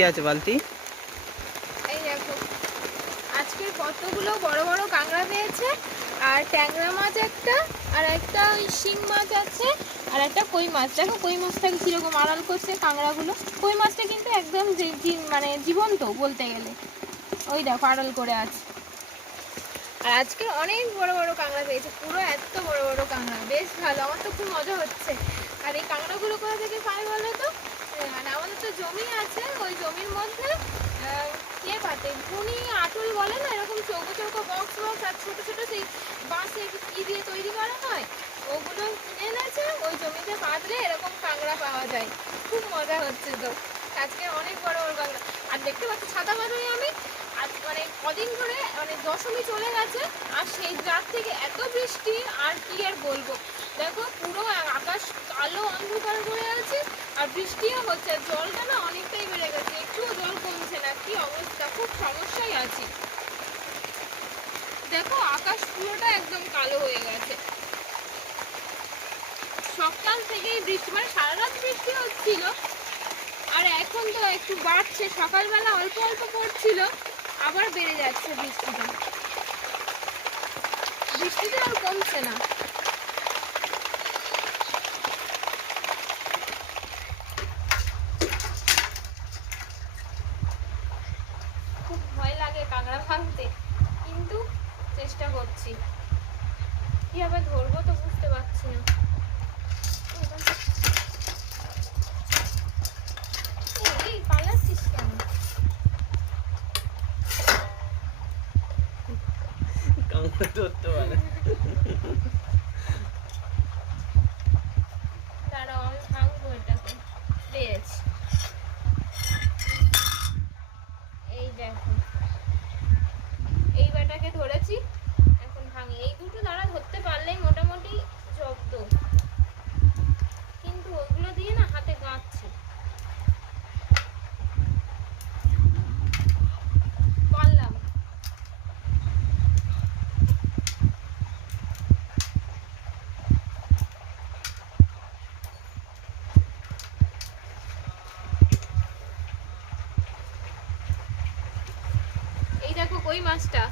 কি আছে বালতি? এই দেখো আজকে কতগুলো বড় বড় কাঁকড়া পেয়েছে, আর ট্যাংরা মাছ একটা, আর একটা ওই শিং মাছ আছে, আর একটা কই মাছ। দেখো কই মাছটাকে কীরকম আড়াল করছে কাঁকড়াগুলো। কই মাছটা কিন্তু একদম মানে জীবন্ত বলতে গেলে, ওই দেখো আড়াল করে আছে। আর আজকে অনেক বড় বড় কাঁকড়া পেয়েছে, পুরো এত বড় বড় কাঁকড়া, বেশ ভালো, আমার তো খুব মজা হচ্ছে। আর এই কাঁকড়াগুলো কোথা থেকে পাই বলো তো? মানে আমাদের তো জমি আছে, ওই জমির মধ্যে কে পাতে ভুনি আটল বলে না, এরকম চৌকো চৌকো বক্স বক্স আর ছোটো ছোটো সেই বাঁশে কি দিয়ে তৈরি করা হয়, ওগুলো কিনে এনেছে। ওই জমিতে পাতলে এরকম কাঁকড়া পাওয়া যায়, খুব মজা হচ্ছে তো। আজকে অনেক বড় বড় কাঁকড়া। আর দেখতে পাচ্ছি ছাতা বাঁধুই আমি, আজ মানে কদিন ধরে মানে দশমী চলে গেছে, আর সেই রাত থেকে এত বৃষ্টি, আর কি আর বলবো। দেখো পুরো আকাশ কালো অন্ধকার করে আছে, আর বৃষ্টিও হচ্ছে, আর জলটা না অনেকটাই বেড়ে গেছে, একটুও জল কমছে না। কি অবস্থা, খুব সমস্যায় আছি। দেখো আকাশ পুরোটা একদম কালো হয়ে গেছে। সকাল থেকেই বৃষ্টি, মানে সারা রাত বৃষ্টি হচ্ছিল, আর এখন তো একটু বাড়ছে। সকালবেলা অল্প অল্প পড়ছিল, আবার বেড়ে যাচ্ছে বৃষ্টিটা। বৃষ্টিটা আর কমছে না। খুব ভয় লাগে কাঁকড়া ভাঙতে, কিন্তু চেষ্টা করছি। কিভাবে ধরবো তো বুঝতে পারছি না। এই পালাচ্ছিস কেন? কাঁকড়া ধরতে পারে। দাঁড়াও আমি ভাঙবো এটাকে। পেয়েছি, এই দেখো এই বেটাকে ধরেছি, এখন ভাঙি। এই দুটো দ্বারা ধরতে পারলেই মোটামুটি জব্দ, কিন্তু ওগুলো দিয়ে না হাতে গাঁথছে। পারলাম। এই দেখো কই মাছটা,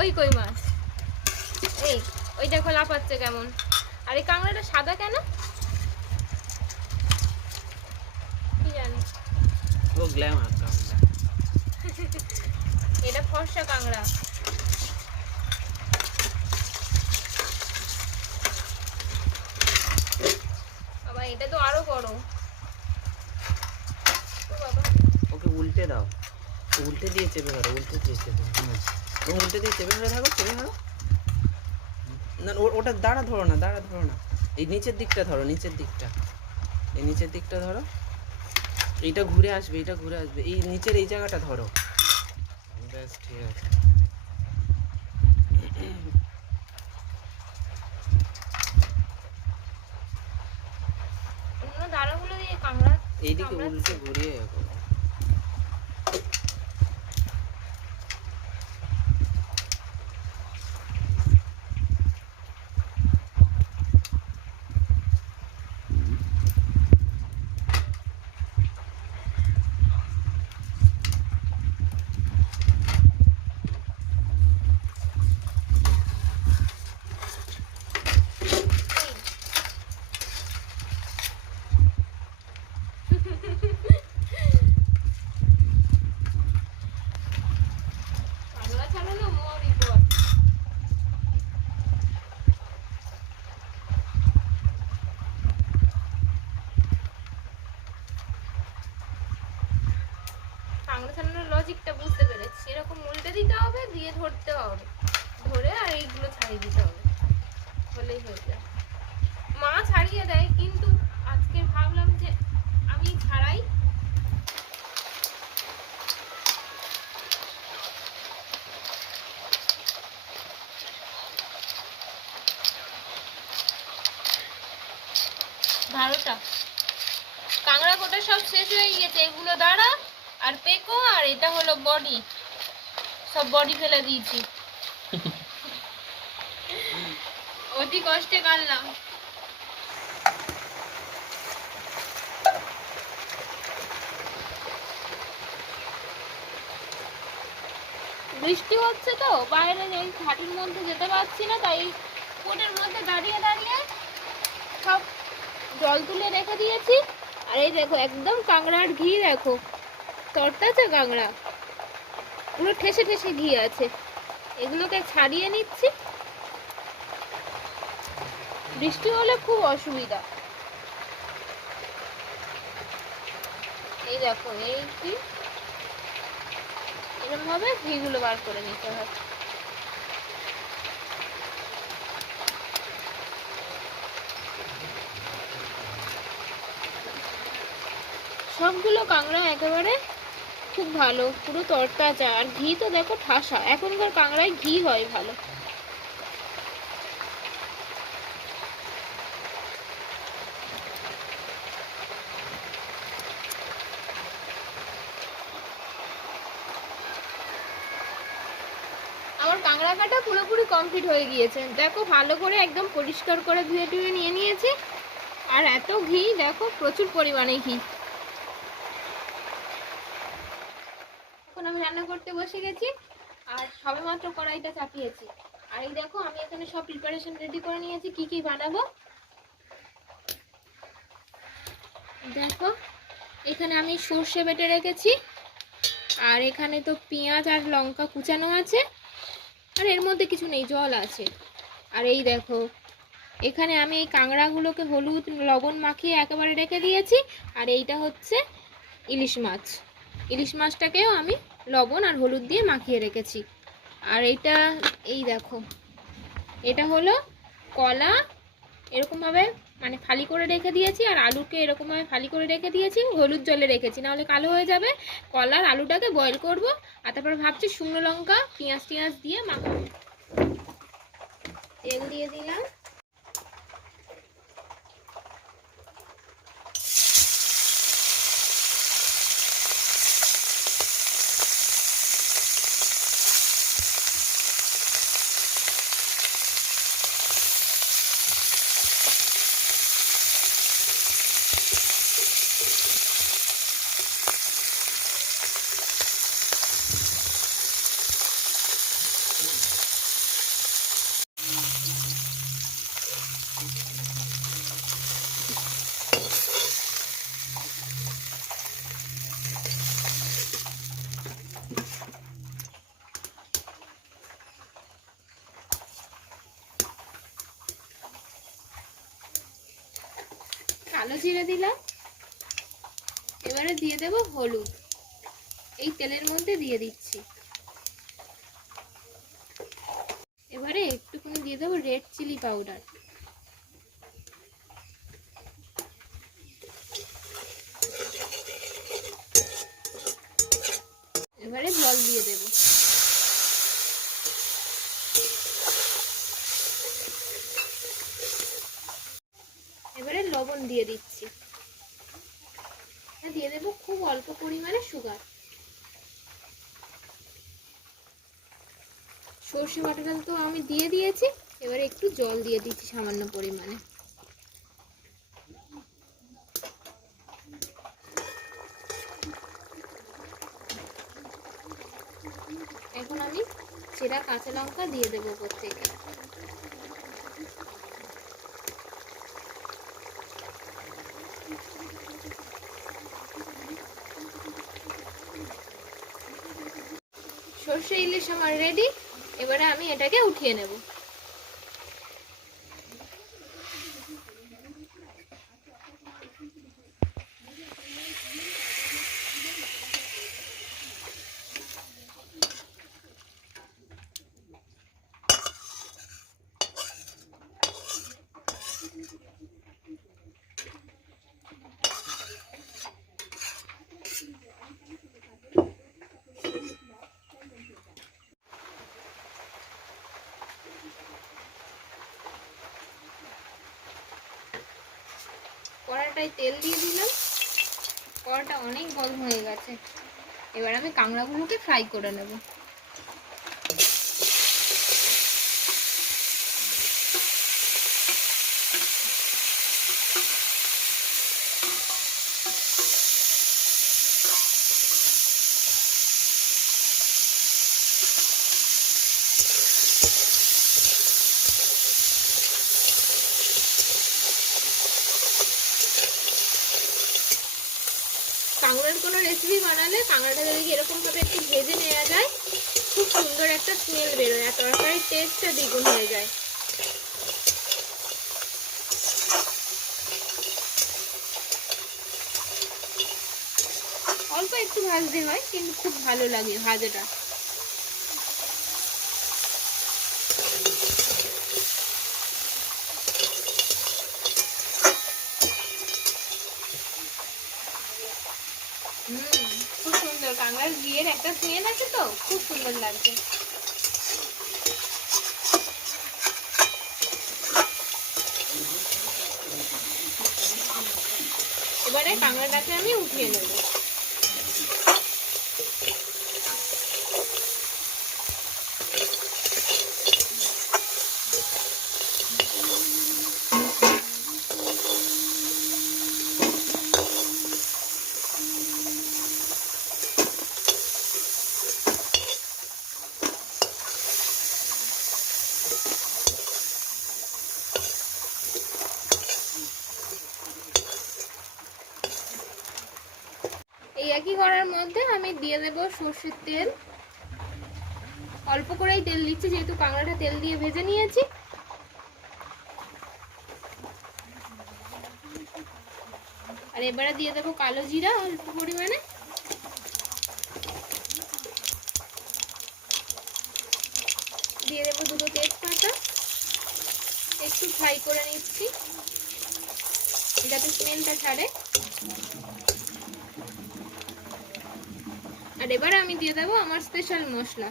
ওই কই মাছ, এই ওই দেখো লাফাচ্ছে কেমন। আর এই কাঁকড়াটা সাদা কেন কি জানি। ও গ্ল্যামার কাঁকড়া। এটা ফর্সা কাঁকড়া। বাবা এটা তো আরো বড়। ও বাবা, ওকে উল্টে দাও, উল্টে দিয়ে চেপে ধরো, উল্টে দিয়ে চেপে। উল্টে দিয়ে চেপে ধরে থাকো, চেপে ধরো। না ওটা দাঁড়া ধরো না, দাঁড়া ধরো না, এই নিচের দিকটা ধরো, নিচের দিকটা, এই নিচের দিকটা ধরো। এইটা ঘুরে আসবে, এইটা ঘুরে আসবে, এই নিচের এই জায়গাটা ধরো। ব্যাস ঠিক আছে। অন্য দাঁড়াগুলো দিয়ে কাঁকড়া এইদিকে উল্টে ঘুরিয়ে করো। কাঁকড়া ছাড়ানো মহা বিপদ। কাঁকড়া ছাড়ানোর লজিকটা বুঝতে পেরেছি, এরকম উল্টে দিতে হবে, দিয়ে ধরতে হবে, ধরে আর এইগুলো ছাড়িয়ে দিতে হবে, হলেই হয়ে যায়। মা ছাড়িয়ে দেয়, কিন্তু আজকে ভাবলাম যে আমি ছাড়াই। ভালোটা কাঁকড়া কোটা সব শেষ হয়ে গেছে, এগুলো দাঁড়া আর পেকো, আর এটা হলো বডি, সব বডি ফেলে দিয়েছি। অতি কষ্টে কাটলাম। বৃষ্টি হচ্ছে তো বাইরে এই ঘাটের মধ্যে যেতে পারছি না, তাই কোটের মধ্যে দাঁড়িয়ে দাঁড়িয়ে সব জল তুলে রেখে দিয়েছি। আর এই দেখো একদম কাঁকড়ার ঘি, দেখো তরতাজা কাঁকড়া, পুরো ঠেসে ঠেসে ঘি আছে। এগুলোকে ছাড়িয়ে নিচ্ছি, বৃষ্টি হলে খুব অসুবিধা। এই দেখো এই কি এরকম ভাবে ঘিগুলো বার করে নিতে হয়। সবগুলো কাঁকড়া একেবারে খুব ভালো, পুরো তরতাজা, আর ঘি তো দেখো ঠাসা। এখনকার কাঁকড়ায় ঘি হয় ভালো। আমার কাঁকড়া কাটা পুরোপুরি কমপ্লিট হয়ে গিয়েছে। দেখো ভালো করে একদম পরিষ্কার করে ধুয়ে টুয়ে নিয়ে নিয়েছি। আর এত ঘি, দেখো প্রচুর পরিমাণে ঘি। এখন আমি রান্না করতে বসে গেছি, আর সবেমাত্র কড়াইটা চাপিয়েছি। আর এই দেখো আমি এখানে সব প্রিপারেশন রেডি করে নিয়েছি কি কি বানাবো। দেখো এখানে আমি সর্ষে বেটে রেখেছি, আর এখানে তো পেঁয়াজ আর লঙ্কা কুচানো আছে, আর এর মধ্যে কিছু নেই, জল আছে। আর এই দেখো এখানে আমি এই কাঁকড়াগুলোকে হলুদ লবণ মাখিয়ে একেবারে রেখে দিয়েছি। আর এইটা হচ্ছে ইলিশ মাছ, ইলিশ মাছটাকেও আমি লবণ আর হলুদ দিয়ে মাখিয়ে রেখেছি। আর এইটা এই দেখো এটা হলো কলা, এরকমভাবে মানে ফালি করে রেখে দিয়েছি। আর আলুকে এরকমভাবে ফালি করে রেখে দিয়েছি, হলুদ জলে রেখেছি, নাহলে কালো হয়ে যাবে। কলার আলুটাকে বয়েল করব, আর তারপর ভাবছি শুকনো লঙ্কা পেঁয়াজ টিয়াজ দিয়ে মাখাবো। তেল দিয়ে দিলাম, কালো জিরে দিলাম। এবারে দিয়ে দেব হলুদ, এই তেলের মধ্যে দিয়ে দিচ্ছি। এবারে একটুখানি দিয়ে দেবো রেড চিলি পাউডার। এবারে জল দিয়ে দেব। এবারে লবণ দিয়ে দিচ্ছি, দিয়ে দেবো খুব অল্প পরিমাণে সুগার। সর্ষে বাটাটা তো আমি দিয়ে দিয়েছি, এবারে একটু জল দিয়ে দিচ্ছি সামান্য পরিমাণে। এখন আমি চেরা কাঁচা লঙ্কা দিয়ে দেবো উপর থেকে। সর্ষে ইলিশ আমার রেডি। এবারে আমি এটাকে উঠিয়ে নেব। কড়াইটায় তেল দিয়ে দিলাম, কড়াটা অনেক গরম হয়ে গেছে। এবার আমি কাঁকড়াগুলোকে ফ্রাই করে নেব। রেসিপি বানালে কাঁকড়াটা যদি এরকম ভাবে একটু ভেজে নেওয়া যায়, খুব সুন্দর একটা স্মেল বেরোয় আর তরকারির টেস্টটা দ্বিগুণ হয়ে যায়। অল্প একটু ভাজতে হয় কিন্তু খুব ভালো লাগে ভাজাটা। খুব সুন্দর কাঁকড়ার ঘিয়ের একটা স্মেল আছে তো, খুব সুন্দর লাগছে। এবারে কাঁকড়াটাকে আমি উঠিয়ে নেব। এই একই কড়ার মধ্যে আমি দিয়ে দেব সর্ষের তেল। অল্প করেই তেল দিচ্ছি যেহেতু কাঁকড়াটা তেল দিয়ে ভেজে নিয়েছি। আর এবারে দিয়ে দেব কালো জিরা অল্প পরিমাণে, দিয়ে দেব দুটো তেজপাতা। একটু ফ্রাই করে নিচ্ছি যাতে স্মেলটা ছাড়ে। আর এবারে আমি দিয়ে দেবো আমার স্পেশাল মশলা,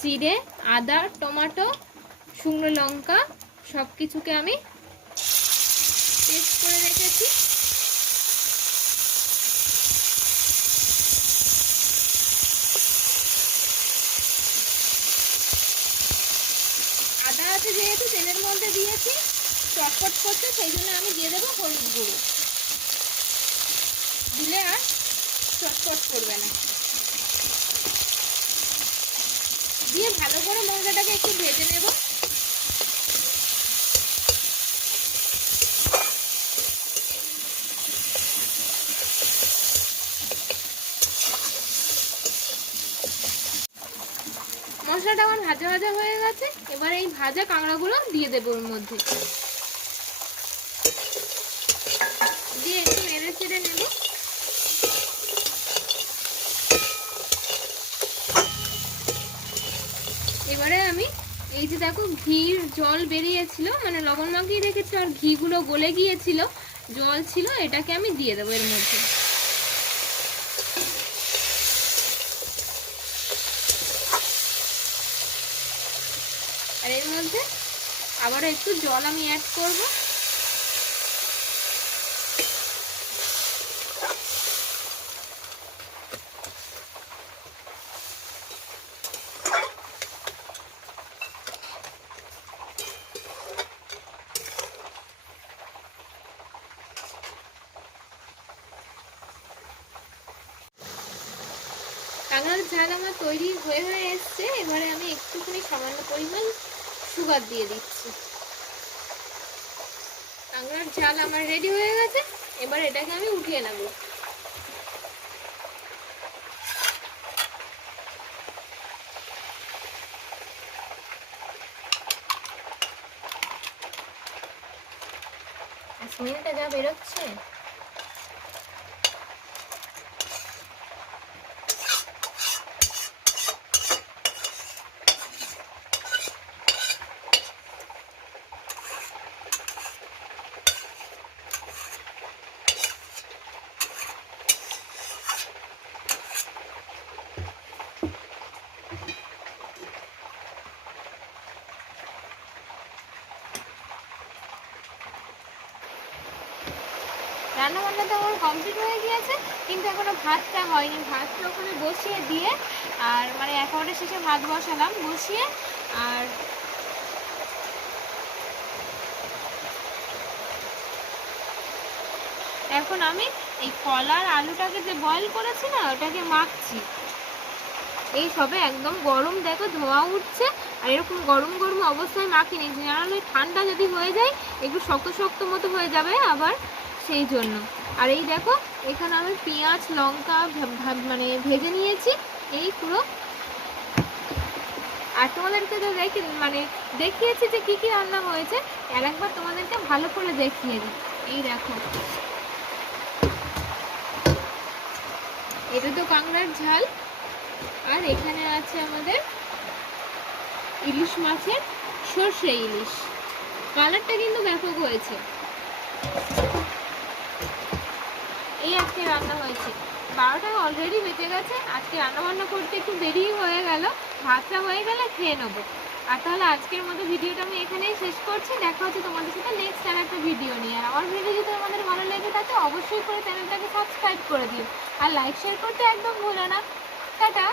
জিরে, আদা, টমেটো, শুকনো লঙ্কা সব কিছুকে আমি পেস্ট করে রেখেছি। আদা আছে যেহেতু তেলের মধ্যে দিয়েছি, চটপট করতে, সেই জন্য আমি দিয়ে দেবো হলুদ গুঁড়ো। দিলে আর চটপট করবে না। দিয়ে ভালো করে মশলাটাকে একটু ভেজে নেব। মশলাটা আমার ভাজা ভাজা হয়ে গেছে। এবার এই ভাজা কাঁকড়াগুলো দিয়ে দেবো ওর মধ্যে, দিয়ে একটু নেড়ে চেড়ে নেব। এবারে আমি এই যে দেখো ঘির জল বেরিয়েছিল, মানে লবণ মাখিয়ে রেখেছি আর ঘিগুলো গলে গিয়েছিল, জল ছিল, এটাকে আমি দিয়ে দেবো এর মধ্যে। আর এর মধ্যে আবার একটু জল আমি অ্যাড করব। কাঁকড়ার ঝাল আমার তৈরি হয়ে এসছে। এবারে আমি একটুখানি সামান্য পরিমাণ সুগার দিয়ে দিচ্ছি। কাঁকড়ার ঝাল আমার রেডি হয়ে গেছে। এবার এটাকে আমি উঠিয়ে নেব। স্মেলটা যা বেরোচ্ছে, রান্না বান্না তো আমার কমপ্লিট হয়ে গিয়েছে, কিন্তু এখনো ভাতটা হয়নি। ভাতটা ওখানে বসিয়ে দিয়ে, আর মানে একেবারে শেষে ভাত বসালাম বসিয়ে। আর এখন আমি এই কলার আলুটাকে যে বয়েল করেছি না, ওটাকে মাখছি। এই সবে একদম গরম, দেখো ধোঁয়া উঠছে। আর এরকম গরম গরম অবস্থায় মাখিয়ে নিচ্ছি, নাহলে ঠান্ডা যদি হয়ে যায় একটু শক্ত শক্ত মতো হয়ে যাবে আবার, সেই জন্য। আর এই দেখো এখানে আমি পেঁয়াজ লঙ্কা মানে ভেজে নিয়েছি এই পুরো। আর তোমাদেরকে তো মানে দেখিয়েছি যে কি কি রান্না হয়েছে, আর একবার তোমাদেরকে ভালো করে দেখিয়ে দিই। এই দেখো এটা তো কাঁকড়ার ঝাল, আর এখানে আছে আমাদের ইলিশ মাছের সর্ষে ইলিশ। কালারটা কিন্তু ব্যাপক হয়েছে। এই আজকে রান্না হয়েছে, 12টা অলরেডি বেঁচে গেছে। আজকে রান্না বান্না করতে একটু দেরি হয়ে গেল, ভাতটা হয়ে গেলে খেয়ে নেবো। আর তাহলে আজকের মতো ভিডিওটা আমি এখানেই শেষ করছি। দেখা হচ্ছে তোমাদের সাথে নেক্সট আর একটা ভিডিও নিয়ে। আর আমার ভিডিও যদি তোমাদের ভালো লেগে থাকে অবশ্যই করে চ্যানেলটাকে সাবস্ক্রাইব করে দিও, আর লাইক শেয়ার করতে একদম ভুলো না। টাটা।